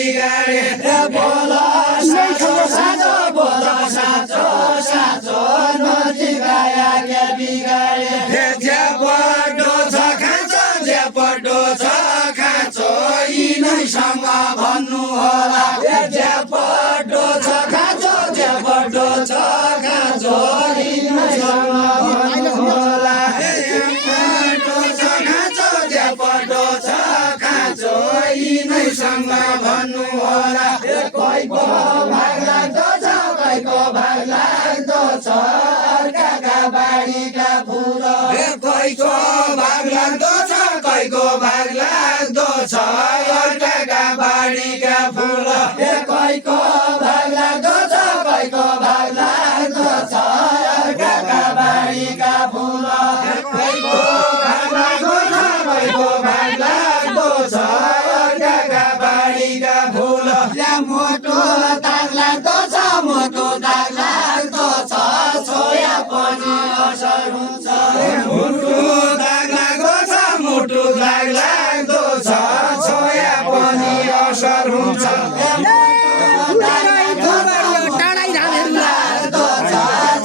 बिगाडे बोल साँचो साँचो बोल साँचो साँचो नजिकाया के बिगाडे ज्यापटो छ खाँचो ज्यापटो छ खाँचो यिनैसँग भन्नु होला ज्यापटो छ खाँचो ज्यापटो छ खाँचो यिनैसँग भन्नु होला ज्यापटो छ खाँचो यिनैसँग भन्नु होला कैको भाग लाग्दो छ कैको भाग लाग्दो छ अर्काका बारीका फुल कैको भाग लाग्दो छ कैको भाग लाग्दो छ अर्काका बारीका फुल कैको भाग लाग्दो छ कैको भाग लाग्दो छ अर्काका बारीका फुल कैको भाग लाग्दो छ कैको भाग लाग्दो छ अर्काका बारीका फुल मोटो दाग लाग्दो छ मोटो दाग लाग्दो छ छोया पनि असर हुन्छ मोटो दाग लाग्दो छ मोटो दाग लाग्दो छ छोया पनि असर हुन्छ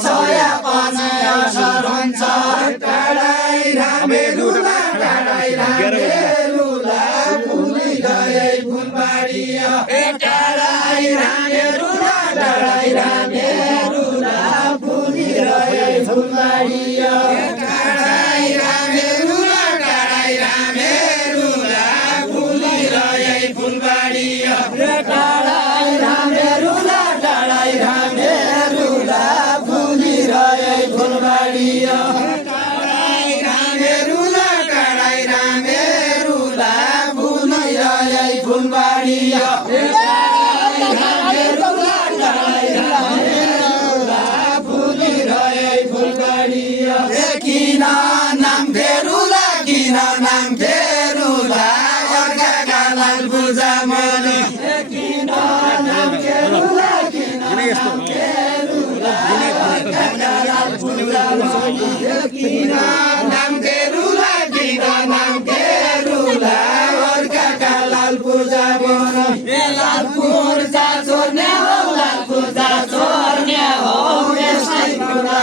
छोया पनि असर हुन्छ टाढै रामेरुला टाढै रामेरुला फुलिरहे फुलबारीया टाढै रामेरुला टाढै रामेरुला फुलिरहे फुलबारीया टाढै रामेरुला टाढै रामेरुला फुलिरहे फुलबारीया टाढै रामेरुला टाढै रामेरुला फुलिरहे फुलबारीया टाढै रामेरुला टाढै रामेरुला फुलिरहे फुलबारीया किन नाम फेरुला किन नाम फेरुला अर्काका लाल पूजा मनी किन नाम फेरुला किन नाम फेरुला अर्काका लाल पूजा मनी किन नाम फेरुला किन नाम फेरुला अर्काका लाल पूजा मनी लाल पूजा छोड्ने हो लाल पूजा छोड्ने हो यसै कुरा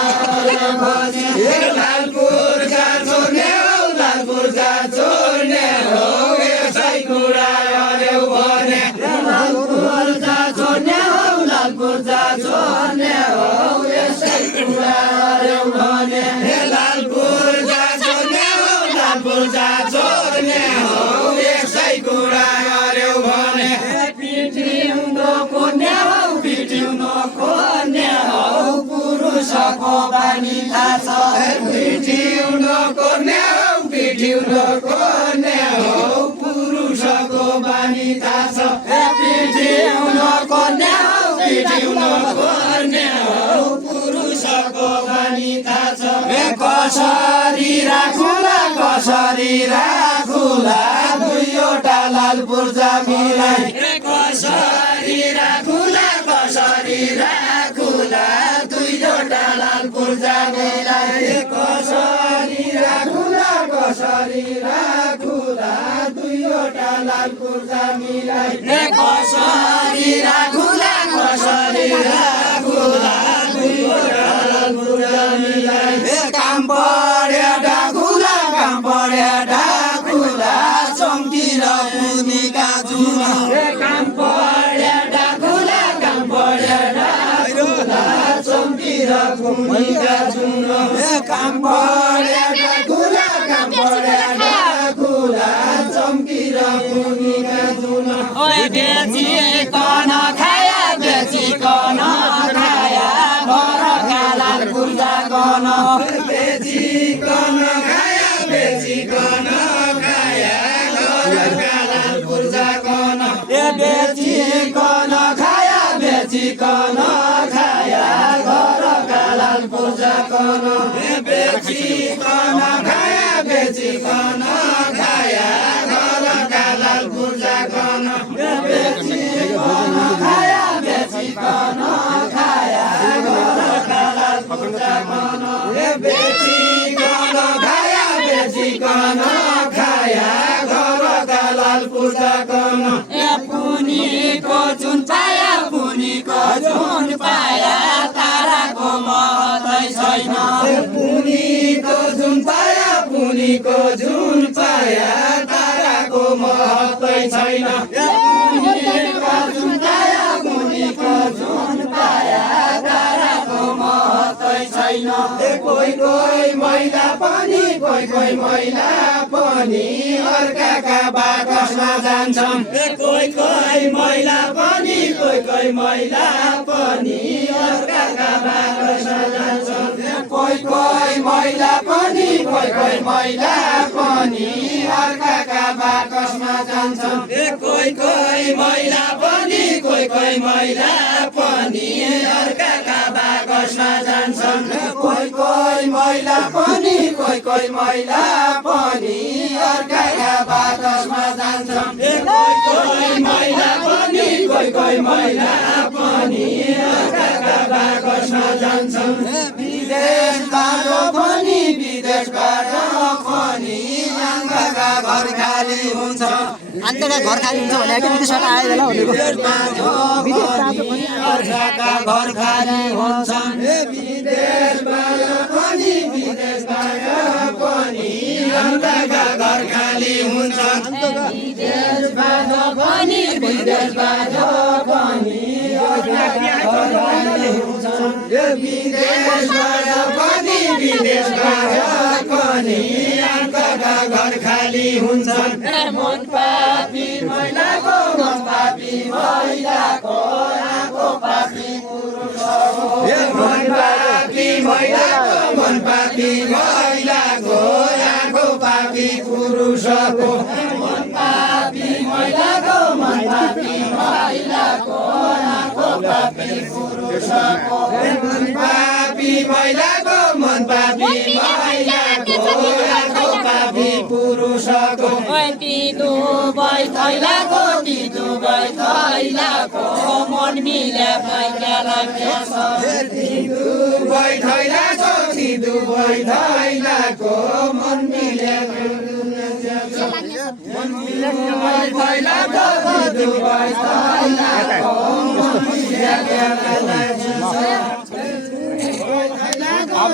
लाल पूजा छोड्ने हो लाल पूजा छोड्ने हो यसै कुरा अरे भने लाल पूजा छोड्ने हो लाल पूजा छोड्ने हो यसै कुरा अरे भने लाल पूजा छोड्ने हो लाल पूजा छोड्ने हो यसै कुरा अरे भने पिटिउनो कोन्या हो पिटिउनो कोन्या हो पुरुषको बानी थाहा छ पिटिउनो कोन्या हो पिटिउनो कोन्या हो पुरुषको बानी थाहा छ पिटिउनो कोन्या हो पिटिउनो कोन्या हो पुरुषको बानी थाहा छ कसरी राखुला दुईवटा लाल पूर्जा मिलाई कसरी राखुला दुईवटा लाल पूर्जा मिलाई कसरी राखुला दुईवटा लाल पूर्जा मिलाई कसरी राखुला दुईवटा लाल पूर्जा मिलाई काम पर्या डाकुला चम्किर पुनिका जुन काम पर्या डाकुला चम्किर पुनिका जुन काम पर्या डाकुला चम्किर पुनिका जुन बेचिकन खाया घरका लाल पूजा गर्न बेचिकन खाया घरका लाल पूजा गर्न बेचिकन खाया घरका लाल पूजा गर्न बेचिकन खाया घरका लाल पूजा गर्न बेचिकन खाया घरका लाल पूजा गर्न बेचिकन खाया घरका लाल पूजा गर्न पुनि पुनीको जुन पाया पुनीको जुन पाया ताराको महत्त्वै छैन पुनीको जुन पाया पुनीको जुन पाया ताराको महत्त्वै छैन कोही कोही महिला पनि कोही महिला पनि अर्काका बाकसमा जान्छन् कोही कोही महिला पनि कोही महिला पनि अर्काका बाकसमा जान्छन् कोही कोही महिला पनि कोही महिला पनि अर्काका बाकसमा जान्छन् कोही कोही महिला पनि कोही महिला पनि अर्काका बाकसमा जान्छन् कोही कोही महिला पनि कोही महिला पनि अर्काका बाकसमा जान्छन् कोही कोही महिला पनि कोही महिला पनि अर्काका बाकसमा जान्छन् विदेशबाट पनि आँखाका घर खाली हुन्छ आन्ताका घर खाली हुन्छ भने कि विदेशबाट आयो बेला भनेको अर्काका घर खाली हुन्छन् विदेशबाट पनि आँखाका घर खाली हुन्छन् विदेशबाट पनि विदेशबाट पनि आँखाका घर खाली हुन्छन् मन पापी महिलाको आँखो पापी पुरुषको मन पापी महिलाको आँखो पापी पुरुषको मन पापी महिलाको आँखो पापी पुरुषको मन पापी महिलाको आँखो पापी पुरुषको दुबई थैलाको मन मिले दुबई थैलाको मन मिले अब